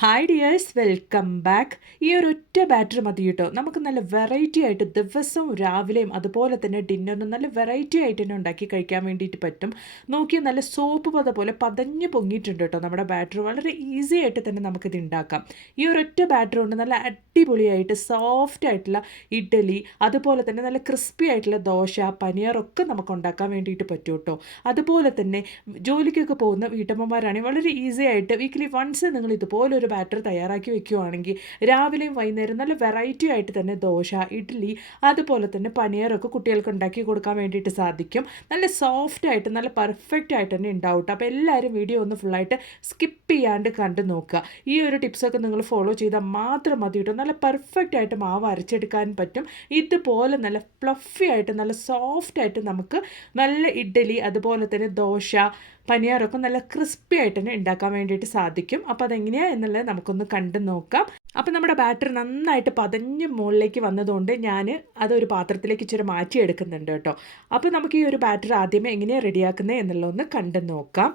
Hi dears welcome back ഈ ഒരു ഒറ്റ ബാറ്ററി മതി കേട്ടോ. നമുക്ക് നല്ല വെറൈറ്റി ആയിട്ട് ദിവസവും രാവിലെയും അതുപോലെ തന്നെ ഡിന്നറിനും നല്ല വെറൈറ്റി ആയിട്ട് തന്നെ ഉണ്ടാക്കി കഴിക്കാൻ വേണ്ടിയിട്ട് പറ്റും. നോക്കിയാൽ നല്ല സോപ്പ് പത പോലെ പതഞ്ഞ് പൊങ്ങിയിട്ടുണ്ട് കേട്ടോ നമ്മുടെ ബാറ്ററി വളരെ ഈസി ആയിട്ട് തന്നെ നമുക്കിത് ഉണ്ടാക്കാം. ഈ ഒരു ഒറ്റ ബാറ്ററി കൊണ്ട് നല്ല അടിപൊളിയായിട്ട് സോഫ്റ്റ് ആയിട്ടുള്ള ഇഡ്ഡലി അതുപോലെ തന്നെ നല്ല ക്രിസ്പി ആയിട്ടുള്ള ദോശ പനിയറൊക്കെ നമുക്ക് ഉണ്ടാക്കാൻ വേണ്ടിയിട്ട് പറ്റും കേട്ടോ. അതുപോലെ തന്നെ ജോലിക്കൊക്കെ പോകുന്ന വീട്ടമ്മമാരാണെങ്കിൽ വളരെ ഈസി ആയിട്ട് വീക്കിലി വൺസ് നിങ്ങൾ ഇതുപോലെ ഒരു ബാറ്റർ തയ്യാറാക്കി വെക്കുകയാണെങ്കിൽ രാവിലെയും വൈകുന്നേരം നല്ല വെറൈറ്റി ആയിട്ട് തന്നെ ദോശ ഇഡ്ഡലി അതുപോലെ തന്നെ പനീറൊക്കെ കുട്ടികൾക്ക് ഉണ്ടാക്കി കൊടുക്കാൻ വേണ്ടിയിട്ട് സാധിക്കും. നല്ല സോഫ്റ്റ് ആയിട്ട് നല്ല പെർഫെക്റ്റ് ആയിട്ട് തന്നെ ഉണ്ടാവും അപ്പോൾ എല്ലാവരും വീഡിയോ ഒന്ന് ഫുള്ളായിട്ട് സ്കിപ്പ് ചെയ്യാണ്ട് കണ്ടു നോക്കുക. ഈ ഒരു ടിപ്സൊക്കെ നിങ്ങൾ ഫോളോ ചെയ്താൽ മാത്രം മതി കേട്ടോ നല്ല പെർഫെക്റ്റ് ആയിട്ട് മാവ് അരച്ചെടുക്കാൻ പറ്റും. ഇതുപോലെ നല്ല ഫ്ലഫി ആയിട്ട് നല്ല സോഫ്റ്റ് ആയിട്ട് നമുക്ക് നല്ല ഇഡ്ഡലി അതുപോലെ തന്നെ ദോശ പനിയാറൊക്കെ നല്ല ക്രിസ്പി ആയിട്ട് തന്നെ ഉണ്ടാക്കാൻ വേണ്ടിയിട്ട് സാധിക്കും. അപ്പോൾ അതെങ്ങനെയാണ് എന്നുള്ളത് നമുക്കൊന്ന് കണ്ടു നോക്കാം. അപ്പോൾ നമ്മുടെ ബാറ്റർ നന്നായിട്ട് പതഞ്ഞ് മുകളിലേക്ക് വന്നതുകൊണ്ട് ഞാൻ അതൊരു പാത്രത്തിലേക്ക് ഇച്ചിരി മാറ്റി മാറ്റിയെടുക്കുന്നുണ്ട് കേട്ടോ. അപ്പോൾ നമുക്ക് ഈ ഒരു ബാറ്റർ ആദ്യമേ എങ്ങനെയാണ് റെഡിയാക്കുന്നത് എന്നുള്ളതൊന്ന് കണ്ടു നോക്കാം.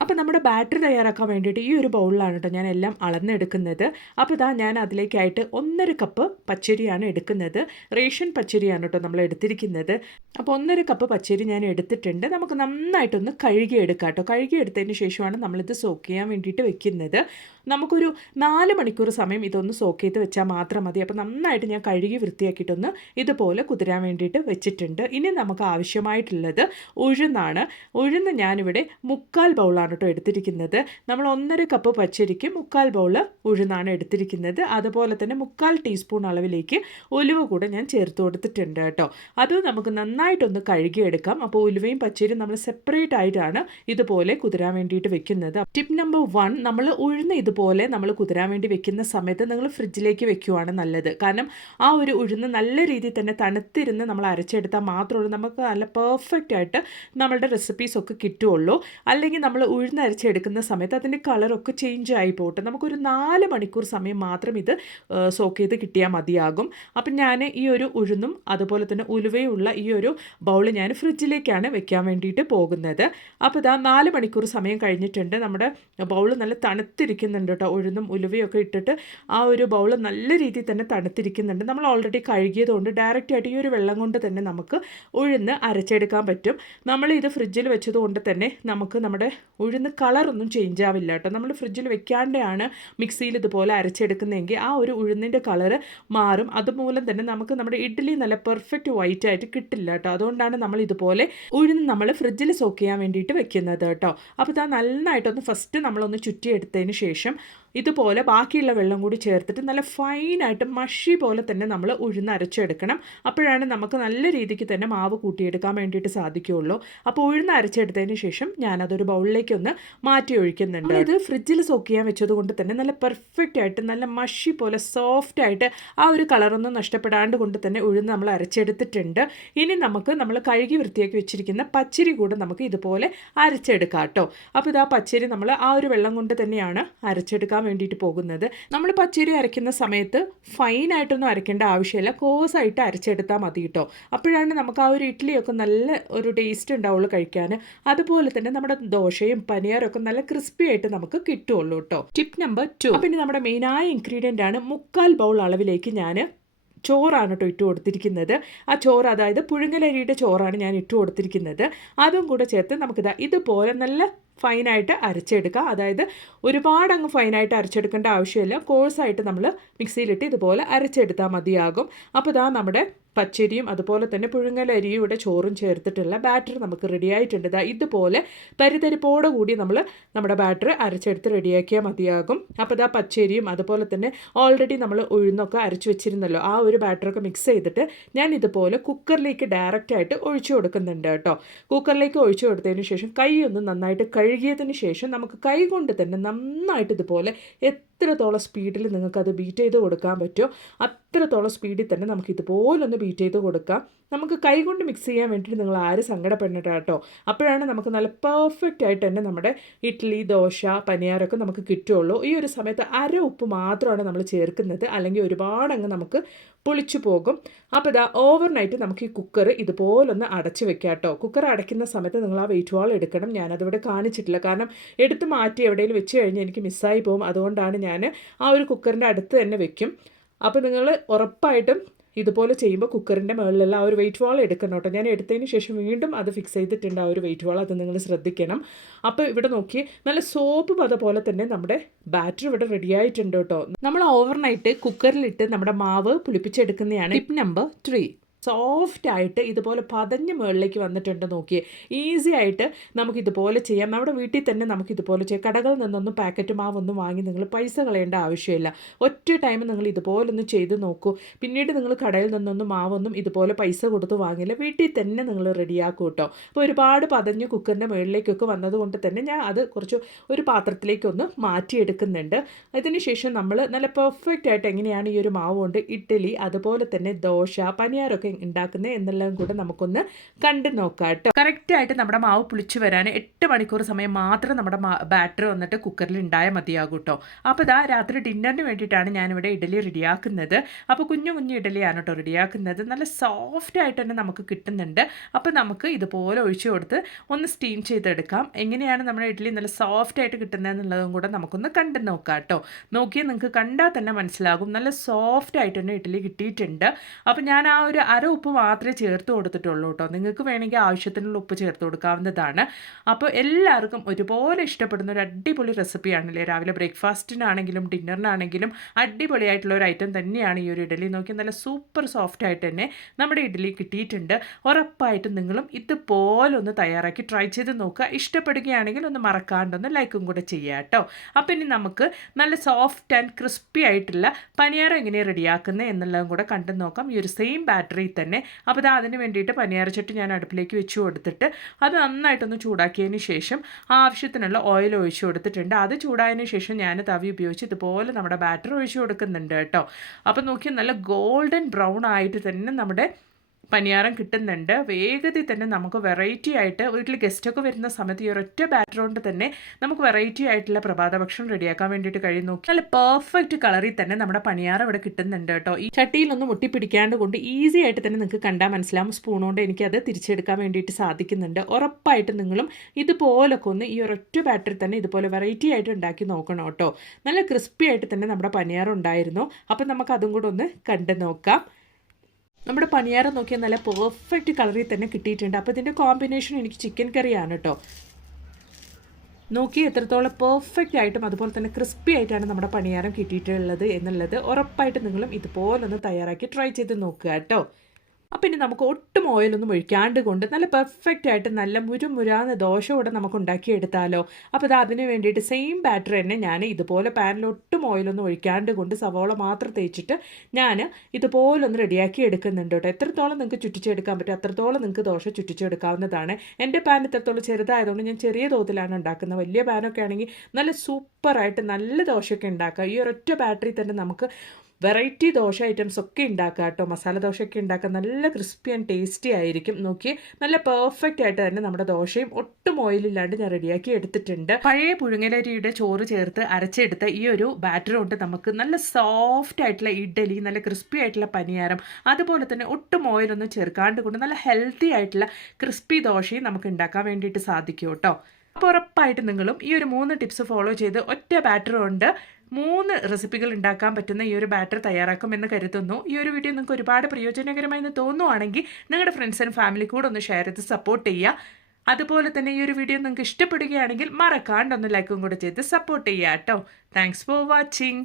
അപ്പോൾ നമ്മുടെ ബാറ്ററി തയ്യാറാക്കാൻ വേണ്ടിയിട്ട് ഈ ഒരു ബൗളിലാണ് കേട്ടോ ഞാൻ എല്ലാം അളന്നെടുക്കുന്നത്. അപ്പോൾ ഇതാ ഞാൻ അതിലേക്കായിട്ട് ഒന്നര കപ്പ് പച്ചരിയാണ് എടുക്കുന്നത്. റേഷൻ പച്ചരിയാണ് കേട്ടോ നമ്മൾ എടുത്തിരിക്കുന്നത്. അപ്പോൾ ഒന്നര കപ്പ് പച്ചരി ഞാൻ എടുത്തിട്ടുണ്ട്. നമുക്ക് നന്നായിട്ടൊന്ന് കഴുകിയെടുക്കാം കേട്ടോ കഴുകിയെടുത്തതിന് ശേഷമാണ് നമ്മളിത് സോക്ക് ചെയ്യാൻ വേണ്ടിയിട്ട് വെക്കുന്നത്. നമുക്കൊരു നാല് മണിക്കൂർ സമയം ഇതൊന്ന് സോക്ക് ചെയ്ത് വെച്ചാൽ മാത്രം മതി. അപ്പോൾ നന്നായിട്ട് ഞാൻ കഴുകി വൃത്തിയാക്കിയിട്ടൊന്ന് ഇതുപോലെ കുതിരാൻ വേണ്ടിയിട്ട് വെച്ചിട്ടുണ്ട്. ഇനി നമുക്ക് ആവശ്യമായിട്ടുള്ളത് ഉഴുന്നാണ്. ഉഴുന്ന് ഞാനിവിടെ മുക്കാൽ ബൗളാണ് കേട്ടോ എടുത്തിരിക്കുന്നത്. നമ്മൾ ഒന്നര കപ്പ് പച്ചരിക്ക് മുക്കാൽ ബൗൾ ഉഴുന്നാണ് എടുത്തിരിക്കുന്നത്. അതുപോലെ തന്നെ മുക്കാൽ ടീസ്പൂൺ അളവിലേക്ക് ഉലുവ കൂടെ ഞാൻ ചേർത്ത് കൊടുത്തിട്ടുണ്ട് കേട്ടോ. അത് നമുക്ക് നന്നായിട്ടൊന്ന് കഴുകിയെടുക്കാം. അപ്പോൾ ഉലുവയും പച്ചരിയും നമ്മൾ സെപ്പറേറ്റ് ആയിട്ടാണ് ഇതുപോലെ കുതിരാൻ വേണ്ടിയിട്ട് വെക്കുന്നത്. ടിപ്പ് നമ്പർ വൺ നമ്മൾ ഉഴുന്ന് ഇതുപോലെ നമ്മൾ കുതിരാൻ വേണ്ടി വെക്കുന്ന സമയത്ത് നിങ്ങൾ ഫ്രിഡ്ജിലേക്ക് വെക്കുവാണ് നല്ലത്. കാരണം ആ ഒരു ഉഴുന്ന് നല്ല രീതിയിൽ തന്നെ തണുത്തിരുന്ന് നമ്മൾ അരച്ചെടുത്താൽ മാത്രമേ നമുക്ക് നല്ല പെർഫെക്റ്റ് ആയിട്ട് നമ്മളുടെ റെസിപ്പീസ് ഒക്കെ കിട്ടുകയുള്ളൂ. അല്ലെങ്കിൽ നമ്മൾ ഉഴുന്ന് അരച്ചെടുക്കുന്ന സമയത്ത് അതിന്റെ കളറൊക്കെ ചേഞ്ച് ആയി പോട്ടെ. നമുക്കൊരു നാല് മണിക്കൂർ സമയം മാത്രം ഇത് സോക്ക് ചെയ്ത് കിട്ടിയാൽ മതിയാകും. അപ്പം ഞാൻ ഈ ഒരു ഉഴുന്നും അതുപോലെ തന്നെ ഉലുവയുള്ള ഈ ഒരു ബൗൾ ഞാൻ ഫ്രിഡ്ജിലേക്കാണ് വെക്കാൻ വേണ്ടിയിട്ട് പോകുന്നത്. അപ്പോൾ ഇതാ നാല് മണിക്കൂർ സമയം കഴിഞ്ഞിട്ടുണ്ട്. നമ്മുടെ ബൗൾ നല്ല തണുത്തിരിക്കുന്നുണ്ട്. കേട്ടോ ഉഴുന്നും ഉലുവയൊക്കെ ഇട്ടിട്ട് ആ ഒരു ബൗൾ നല്ല രീതിയിൽ തന്നെ തണുത്തിരിക്കുന്നുണ്ട്. നമ്മൾ ഓൾറെഡി കഴുകിയതുകൊണ്ട് ഡയറക്റ്റ് ആയിട്ട് ഈ ഒരു വെള്ളം കൊണ്ട് തന്നെ നമുക്ക് ഉഴുന്ന് അരച്ചെടുക്കാൻ പറ്റും. നമ്മൾ ഇത് ഫ്രിഡ്ജിൽ വെച്ചതുകൊണ്ട് തന്നെ നമുക്ക് നമ്മുടെ ഉഴുന്ന് കളറൊന്നും ചേഞ്ച് ആവില്ല കേട്ടോ. നമ്മൾ ഫ്രിഡ്ജിൽ വെക്കാണ്ടാണ് മിക്സിയിൽ ഇതുപോലെ അരച്ചെടുക്കുന്നതെങ്കിൽ ആ ഒരു ഉഴുന്നിന്റെ കളറ് മാറും. അതുമൂലം തന്നെ നമുക്ക് നമ്മുടെ ഇഡ്ഡലി നല്ല പെർഫെക്റ്റ് വൈറ്റ് ആയിട്ട് കിട്ടില്ല കേട്ടോ. അതുകൊണ്ടാണ് നമ്മൾ ഇതുപോലെ ഉഴുന്ന് നമ്മൾ ഫ്രിഡ്ജിൽ സോക്ക് ചെയ്യാൻ വേണ്ടിയിട്ട് വെക്കുന്നത് കേട്ടോ. അപ്പോൾ ഇതാ നന്നായിട്ടൊന്ന് ഫസ്റ്റ് നമ്മളൊന്ന് ചുറ്റിയെടുത്തതിന് ശേഷം gym ഇതുപോലെ ബാക്കിയുള്ള വെള്ളം കൂടി ചേർത്തിട്ട് നല്ല ഫൈനായിട്ട് മഷി പോലെ തന്നെ നമ്മൾ ഉഴുന്ന് അരച്ചെടുക്കണം. അപ്പോഴാണ് നമുക്ക് നല്ല രീതിക്ക് തന്നെ മാവ് കൂട്ടിയെടുക്കാൻ വേണ്ടിയിട്ട് സാധിക്കുകയുള്ളൂ. അപ്പോൾ ഉഴുന്ന് അരച്ചെടുത്തതിന് ശേഷം ഞാനതൊരു ബൗളിലേക്ക് ഒന്ന് മാറ്റി ഒഴിക്കുന്നുണ്ട്. ഇത് ഫ്രിഡ്ജിൽ സോക്ക് ചെയ്യാൻ വെച്ചത് കൊണ്ട് തന്നെ നല്ല പെർഫെക്റ്റ് ആയിട്ട് നല്ല മഷി പോലെ സോഫ്റ്റ് ആയിട്ട് ആ ഒരു കളറൊന്നും നഷ്ടപ്പെടാണ്ട് കൊണ്ട് തന്നെ ഉഴുന്ന് നമ്മൾ അരച്ചെടുത്തിട്ടുണ്ട്. ഇനി നമുക്ക് നമ്മൾ കഴുകി വൃത്തിയാക്കി വെച്ചിരിക്കുന്ന പച്ചരി കൂടെ നമുക്ക് ഇതുപോലെ അരച്ചെടുക്കാം കേട്ടോ. അപ്പോൾ ഇത് ആ പച്ചരി നമ്മൾ ആ ഒരു വെള്ളം കൊണ്ട് തന്നെയാണ് അരച്ചെടുക്കാൻ വേണ്ടിയിട്ട് പോകുന്നത്. നമ്മൾ പച്ചരി അരയ്ക്കുന്ന സമയത്ത് ഫൈനായിട്ടൊന്നും അരയ്ക്കേണ്ട ആവശ്യമില്ല. കോസായിട്ട് അരച്ചെടുത്താൽ മതി കേട്ടോ അപ്പോഴാണ് നമുക്ക് ആ ഒരു ഇഡ്ഡലിയൊക്കെ നല്ല ഒരു ടേസ്റ്റ് ഉണ്ടാവുള്ളൂ കഴിക്കാൻ. അതുപോലെ തന്നെ നമ്മുടെ ദോശയും പനിയാറൊക്കെ നല്ല ക്രിസ്പി ആയിട്ട് നമുക്ക് കിട്ടുള്ളൂ കേട്ടോ ടിപ്പ് നമ്പർ ടു പിന്നെ നമ്മുടെ മെയിനായ ഇൻഗ്രീഡിയന്റ് ആണ് മുക്കാൽ ബൗൾ അളവിലേക്ക് ഞാൻ ചോറാണ് കേട്ടോ ഇട്ട് കൊടുത്തിരിക്കുന്നത്. ആ ചോറ് അതായത് പുഴുങ്ങലരിയുടെ ചോറാണ് ഞാൻ ഇട്ട് കൊടുത്തിരിക്കുന്നത്. അതും കൂടെ ചേർത്ത് നമുക്കിതാ ഇതുപോലെ നല്ല ഫൈനായിട്ട് അരച്ചെടുക്കുക അതായത് ഒരുപാട് അങ്ങ് ഫൈനായിട്ട് അരച്ചെടുക്കേണ്ട ആവശ്യമില്ല. കോഴ്സായിട്ട് നമ്മൾ മിക്സിയിലിട്ട് ഇതുപോലെ അരച്ചെടുത്താൽ മതിയാകും. അപ്പോൾ ഇതാ നമ്മുടെ പച്ചരിയും അതുപോലെ തന്നെ പുഴുങ്ങലരിയും ഇവിടെ ചോറും ചേർത്തിട്ടുള്ള ബാറ്റർ നമുക്ക് റെഡി ആയിട്ടുണ്ട്. ഇതാ ഇതുപോലെ തരിതരിപ്പോടെ കൂടി നമ്മൾ നമ്മുടെ ബാറ്റർ അരച്ചെടുത്ത് റെഡിയാക്കിയാൽ മതിയാകും. അപ്പോൾ ഇതാ പച്ചരിയും അതുപോലെ തന്നെ ഓൾറെഡി നമ്മൾ ഉഴുന്നൊക്കെ അരച്ചു വെച്ചിരുന്നല്ലോ ആ ഒരു ബാറ്ററൊക്കെ മിക്സ് ചെയ്തിട്ട് ഞാൻ ഇതുപോലെ കുക്കറിലേക്ക് ഡയറക്റ്റായിട്ട് ഒഴിച്ചു കൊടുക്കുന്നുണ്ട് കേട്ടോ. കുക്കറിലേക്ക് ഒഴിച്ചു കൊടുത്തതിന് ശേഷം കൈ ഒന്ന് നന്നായിട്ട് കഴുകിയതിന് ശേഷം നമുക്ക് കൈകൊണ്ട് തന്നെ നന്നായിട്ട് ഇതുപോലെ എത്രത്തോളം സ്പീഡിൽ നിങ്ങൾക്കത് ബീറ്റ് ചെയ്ത് കൊടുക്കാൻ പറ്റുമോ അത്രത്തോളം സ്പീഡിൽ തന്നെ നമുക്ക് ഇതുപോലൊന്ന് ബീറ്റ് ചെയ്ത് കൊടുക്കാം. നമുക്ക് കൈകൊണ്ട് മിക്സ് ചെയ്യാൻ വേണ്ടിയിട്ട് നിങ്ങൾ ആരും സങ്കടപ്പെടേണ്ട കേട്ടോ. അപ്പോഴാണ് നമുക്ക് നല്ല പെർഫെക്റ്റ് ആയിട്ട് തന്നെ നമ്മുടെ ഇഡ്ഡലി ദോശ പനിയാറൊക്കെ നമുക്ക് കിട്ടുള്ളൂ ഈ ഒരു സമയത്ത് അര ഉപ്പ് മാത്രമാണ് നമ്മൾ ചേർക്കുന്നത്. അല്ലെങ്കിൽ ഒരുപാട് അങ്ങ് നമുക്ക് പൊളിച്ചു പോകും. അപ്പോൾ ഇതാ ഓവർ നൈറ്റ് നമുക്ക് ഈ കുക്കർ ഇതുപോലൊന്ന് അടച്ച് വെക്കാം കേട്ടോ. കുക്കർ അടയ്ക്കുന്ന സമയത്ത് നിങ്ങൾ ആ വെയിറ്റ് വാൾ എടുക്കണം. ഞാനതിവിടെ കാണിച്ചിട്ടില്ല. കാരണം എടുത്ത് മാറ്റി എവിടെയെങ്കിലും വെച്ച് കഴിഞ്ഞാൽ എനിക്ക് മിസ്സായി പോകും. അതുകൊണ്ടാണ് ഞാൻ ഞാൻ ആ ഒരു കുക്കറിന്റെ അടുത്ത് തന്നെ വെക്കും. അപ്പോൾ നിങ്ങൾ ഉറപ്പായിട്ടും ഇതുപോലെ ചെയ്യുമ്പോൾ കുക്കറിന്റെ മുകളിലുള്ള ആ ഒരു വെയിറ്റ് വാൾ എടുക്കണം കേട്ടോ. ഞാൻ എടുത്തതിന് ശേഷം വീണ്ടും അത് ഫിക്സ് ചെയ്തിട്ടുണ്ട് ആ ഒരു വെയിറ്റ് വാൾ അത് നിങ്ങൾ ശ്രദ്ധിക്കണം. അപ്പോൾ ഇവിടെ നോക്കി നല്ല സോപ്പ് പത പോലെ തന്നെ നമ്മുടെ ബാറ്റർ ഇവിടെ റെഡി ആയിട്ടുണ്ട് കേട്ടോ. നമ്മൾ ഓവർനൈറ്റ് കുക്കറിലിട്ട് നമ്മുടെ മാവ് പുളിപ്പിച്ചെടുക്കുന്നതാണ് ടിപ്പ് നമ്പർ ത്രീ സോഫ്റ്റ് ആയിട്ട് ഇതുപോലെ പതഞ്ഞ് മുകളിലേക്ക് വന്നിട്ടുണ്ട് നോക്കിയേ. ഈസി ആയിട്ട് നമുക്കിതുപോലെ ചെയ്യാം. നമ്മുടെ വീട്ടിൽ തന്നെ നമുക്കിതുപോലെ ചെയ്യാം. കടകളിൽ നിന്നൊന്നും പാക്കറ്റ് മാവൊന്നും വാങ്ങി നിങ്ങൾ പൈസ കളയേണ്ട ആവശ്യമില്ല. ഒറ്റ ടൈം നിങ്ങൾ ഇതുപോലൊന്ന് ചെയ്ത് നോക്കൂ. പിന്നീട് നിങ്ങൾ കടയിൽ നിന്നൊന്നും മാവൊന്നും ഇതുപോലെ പൈസ കൊടുത്ത് വാങ്ങില്ല. വീട്ടിൽ തന്നെ നിങ്ങൾ റെഡിയാക്കും കേട്ടോ അപ്പോൾ ഒരുപാട് പതഞ്ഞ് കുക്കറിന്റെ മുകളിലേക്കൊക്കെ വന്നതുകൊണ്ട് തന്നെ ഞാൻ അത് കുറച്ച് ഒരു പാത്രത്തിലേക്കൊന്ന് മാറ്റിയെടുക്കുന്നുണ്ട്. അതിനുശേഷം നമ്മൾ നല്ല പെർഫെക്റ്റ് ആയിട്ട് എങ്ങനെയാണ് ഈ ഒരു മാവ് കൊണ്ട് ഇഡ്ഡലി അതുപോലെ തന്നെ ദോശ പനിയാരൊക്കെ ഉണ്ടാക്കുന്നത് എന്നെല്ലാം കൂടെ നമുക്കൊന്ന് കണ്ടു നോക്കാം കേട്ടോ കറക്റ്റായിട്ട് നമ്മുടെ മാവ് പുളിച്ചു വരാൻ എട്ട് മണിക്കൂർ സമയം മാത്രം നമ്മുടെ ബാറ്റർ വന്നിട്ട് കുക്കറിൽ ഉണ്ടായാൽ മതിയാകും കേട്ടോ. അപ്പോൾ ഇതാ രാത്രി ഡിന്നറിന് വേണ്ടിയിട്ടാണ് ഞാനിവിടെ ഇഡലി റെഡിയാക്കുന്നത്. അപ്പോൾ കുഞ്ഞു കുഞ്ഞു ഇഡലിയാണ് കേട്ടോ റെഡിയാക്കുന്നത്. നല്ല സോഫ്റ്റ് ആയിട്ട് തന്നെ നമുക്ക് കിട്ടുന്നുണ്ട്. അപ്പോൾ നമുക്ക് ഇതുപോലെ ഒഴിച്ചു കൊടുത്ത് ഒന്ന് സ്റ്റീം ചെയ്തെടുക്കാം. എങ്ങനെയാണ് നമ്മുടെ ഇഡലി നല്ല സോഫ്റ്റ് ആയിട്ട് കിട്ടുന്നതെന്നുള്ളതും കൂടെ നമുക്കൊന്ന് കണ്ടു നോക്കാം കേട്ടോ. നോക്കിയാൽ നിങ്ങൾക്ക് കണ്ടാൽ തന്നെ മനസ്സിലാകും. നല്ല സോഫ്റ്റ് ആയിട്ട് തന്നെ ഇഡലി കിട്ടിയിട്ടുണ്ട്. അപ്പോൾ ഞാൻ ആ ഒരു അര ഉപ്പ് മാത്രമേ ചേർത്ത് കൊടുത്തിട്ടുള്ളൂ കേട്ടോ. നിങ്ങൾക്ക് വേണമെങ്കിൽ ആവശ്യത്തിനുള്ള ഉപ്പ് ചേർത്ത് കൊടുക്കാവുന്നതാണ്. അപ്പോൾ എല്ലാവർക്കും ഒരുപോലെ ഇഷ്ടപ്പെടുന്ന ഒരു അടിപൊളി റെസിപ്പിയാണല്ലേ? രാവിലെ ബ്രേക്ക്ഫാസ്റ്റിനാണെങ്കിലും ഡിന്നറിനാണെങ്കിലും അടിപൊളിയായിട്ടുള്ള ഒരു ഐറ്റം തന്നെയാണ് ഈ ഒരു ഇഡലി. നോക്കി നല്ല സൂപ്പർ സോഫ്റ്റ് ആയിട്ട് തന്നെ നമ്മുടെ ഇഡലി കിട്ടിയിട്ടുണ്ട്. ഉറപ്പായിട്ടും നിങ്ങളും ഇതുപോലെ ഒന്ന് തയ്യാറാക്കി ട്രൈ ചെയ്ത് നോക്കുക. ഇഷ്ടപ്പെടുകയാണെങ്കിൽ ഒന്ന് മറക്കാണ്ടൊന്ന് ലൈക്കും കൂടെ ചെയ്യുക കേട്ടോ. അപ്പോൾ ഇനി നമുക്ക് നല്ല സോഫ്റ്റ് ആൻഡ് ക്രിസ്പി ആയിട്ടുള്ള പനിയാരം എങ്ങനെ റെഡിയാക്കുന്നത് എന്നുള്ളതും കൂടെ കണ്ടു നോക്കാം. ഈ ഒരു സെയിം ബാറ്ററി തന്നെ. അപ്പോൾ അത് അതിന് വേണ്ടിയിട്ട് പനിയാരച്ചട്ടി ഞാൻ അടുപ്പിലേക്ക് വെച്ച് കൊടുത്തിട്ട് അത് നന്നായിട്ടൊന്ന് ചൂടാക്കിയതിന് ശേഷം ആവശ്യത്തിനുള്ള ഓയിൽ ഒഴിച്ച് കൊടുത്തിട്ടുണ്ട്. അത് ചൂടായതിന് ശേഷം ഞാൻ തവി ഉപയോഗിച്ച് ഇതുപോലെ നമ്മുടെ ബാറ്റർ ഒഴിച്ച് കൊടുക്കുന്നുണ്ട് കേട്ടോ. അപ്പോൾ നോക്കി നല്ല ഗോൾഡൻ ബ്രൗൺ ആയിട്ട് തന്നെ നമ്മുടെ പനിയാരം കിട്ടുന്നുണ്ട്. വേഗതി തന്നെ നമുക്ക് വെറൈറ്റി ആയിട്ട് വീട്ടിൽ ഗസ്റ്റൊക്കെ വരുന്ന സമയത്ത് ഈ ഒരൊറ്റ ബാക്ക്ഗ്രൗണ്ട് തന്നെ നമുക്ക് വെറൈറ്റി ആയിട്ടുള്ള പ്രഭാത ഭക്ഷണം റെഡിയാക്കാൻ വേണ്ടിയിട്ട് കഴിയും. നോക്കി നല്ല പെർഫെക്റ്റ് കളറിൽ തന്നെ നമ്മുടെ പനിയാരം ഇവിടെ കിട്ടുന്നുണ്ട് കേട്ടോ. ഈ ചട്ടിയിലൊന്നും മുട്ടിപ്പിടിക്കാണ്ട് കൊണ്ട് ഈസി ആയിട്ട് തന്നെ നിങ്ങൾക്ക് കണ്ടാൽ മനസ്സിലാവും. സ്പൂൺ കൊണ്ട് എനിക്കത് തിരിച്ചെടുക്കാൻ വേണ്ടിയിട്ട് സാധിക്കുന്നുണ്ട്. ഉറപ്പായിട്ട് നിങ്ങളും ഇതുപോലൊക്കെ ഒന്ന് ഈ ഒരൊറ്റ ബാറ്ററി തന്നെ ഇതുപോലെ വെറൈറ്റി ആയിട്ട് ഉണ്ടാക്കി നോക്കണം കേട്ടോ. നല്ല ക്രിസ്പി ആയിട്ട് തന്നെ നമ്മുടെ പനിയാരം ഉണ്ടായിരുന്നു. അപ്പം നമുക്ക് അതും കൂടെ ഒന്ന് കണ്ടു നോക്കാം. നമ്മുടെ പണിയാരം നോക്കിയാൽ നല്ല പെർഫെക്റ്റ് കളറിൽ തന്നെ കിട്ടിയിട്ടുണ്ട്. അപ്പോൾ ഇതിന്റെ കോമ്പിനേഷൻ എനിക്ക് ചിക്കൻ കറിയാണ് കേട്ടോ നോക്കി എത്രത്തോളം പെർഫെക്റ്റ് ആയിട്ടും അതുപോലെ തന്നെ ക്രിസ്പി ആയിട്ടാണ് നമ്മുടെ പണിയാരം കിട്ടിയിട്ടുള്ളത് എന്നുള്ളത് ഉറപ്പായിട്ട് നിങ്ങളും ഇതുപോലൊന്ന് തയ്യാറാക്കി ട്രൈ ചെയ്ത് നോക്കുക കേട്ടോ അപ്പം ഇനി നമുക്ക് ഒട്ടും ഓയിലൊന്നും ഒഴിക്കാണ്ട് കൊണ്ട് നല്ല പെർഫെക്റ്റ് ആയിട്ട് നല്ല മുരുമുരാന്ന് ദോശ കൂടെ നമുക്ക് ഉണ്ടാക്കിയെടുത്താലോ. അപ്പോൾ ഇത് അതിന് വേണ്ടിയിട്ട് സെയിം ബാറ്റർ തന്നെ ഞാൻ ഇതുപോലെ പാനിൽ ഒട്ടും ഓയിലൊന്നും ഒഴിക്കാണ്ട് കൊണ്ട് സവോള മാത്രം തേച്ചിട്ട് ഞാൻ ഇതുപോലെ ഒന്ന് റെഡിയാക്കി എടുക്കുന്നുണ്ട് കേട്ടോ. എത്രത്തോളം നിങ്ങൾക്ക് ചുറ്റിച്ചെടുക്കാൻ പറ്റും അത്രത്തോളം നിങ്ങൾക്ക് ദോശ ചുറ്റിച്ചെടുക്കാവുന്നതാണ്. എന്റെ പാൻ ഇത്രത്തോളം ചെറുതായതുകൊണ്ട് ഞാൻ ചെറിയ തോതിലാണ് ഉണ്ടാക്കുന്നത്. വലിയ പാനൊക്കെ ആണെങ്കിൽ നല്ല സൂപ്പറായിട്ട് നല്ല ദോശയൊക്കെ ഉണ്ടാക്കാം ഈ ഒരൊറ്റ ബാറ്ററി തന്നെ നമുക്ക് വെറൈറ്റി ദോശ ഐറ്റംസ് ഒക്കെ ഉണ്ടാക്കുക കേട്ടോ. മസാല ദോശയൊക്കെ ഉണ്ടാക്കുക നല്ല ക്രിസ്പി ആൻഡ് ടേസ്റ്റി ആയിരിക്കും. നോക്കി നല്ല പെർഫെക്റ്റ് ആയിട്ട് തന്നെ നമ്മുടെ ദോശയും ഒട്ടും ഓയിലില്ലാണ്ട് ഞാൻ റെഡിയാക്കി എടുത്തിട്ടുണ്ട്. പഴയ പുഴുങ്ങലരിയുടെ ചോറ് ചേർത്ത് അരച്ചെടുത്ത ഈ ഒരു ബാറ്റർ കൊണ്ട് നമുക്ക് നല്ല സോഫ്റ്റ് ആയിട്ടുള്ള ഇഡലി നല്ല ക്രിസ്പി ആയിട്ടുള്ള പനിയാരം അതുപോലെ തന്നെ ഒട്ടും ഓയിലൊന്നും ചേർക്കാണ്ട് കൊണ്ട് നല്ല ഹെൽത്തി ആയിട്ടുള്ള ക്രിസ്പി ദോശയും നമുക്ക് ഉണ്ടാക്കാൻ വേണ്ടിയിട്ട് സാധിക്കും കേട്ടോ. അപ്പോൾ ഉറപ്പായിട്ട് നിങ്ങളും ഈ ഒരു മൂന്ന് ടിപ്സ് ഫോളോ ചെയ്ത് ഒറ്റ ബാറ്റർ കൊണ്ട് മൂന്ന് റെസിപ്പികൾ ഉണ്ടാക്കാൻ പറ്റുന്ന ഈ ഒരു ബാറ്റർ തയ്യാറാക്കുമെന്ന് കരുതുന്നു. ഈ ഒരു വീഡിയോ നിങ്ങൾക്ക് ഒരുപാട് പ്രയോജനകരമായി എന്ന് തോന്നുവാണെങ്കിൽ നിങ്ങളുടെ ഫ്രണ്ട്സ് ആൻഡ് ഫാമിലി കൂടെ ഒന്ന് ഷെയർ ചെയ്ത് സപ്പോർട്ട് ചെയ്യുക. അതുപോലെ തന്നെ ഈ ഒരു വീഡിയോ നിങ്ങൾക്ക് ഇഷ്ടപ്പെടുകയാണെങ്കിൽ മറക്കാണ്ട് ഒന്ന് ലൈക്കും കൂടെ ചെയ്ത് സപ്പോർട്ട് ചെയ്യുക കേട്ടോ. Thanks for watching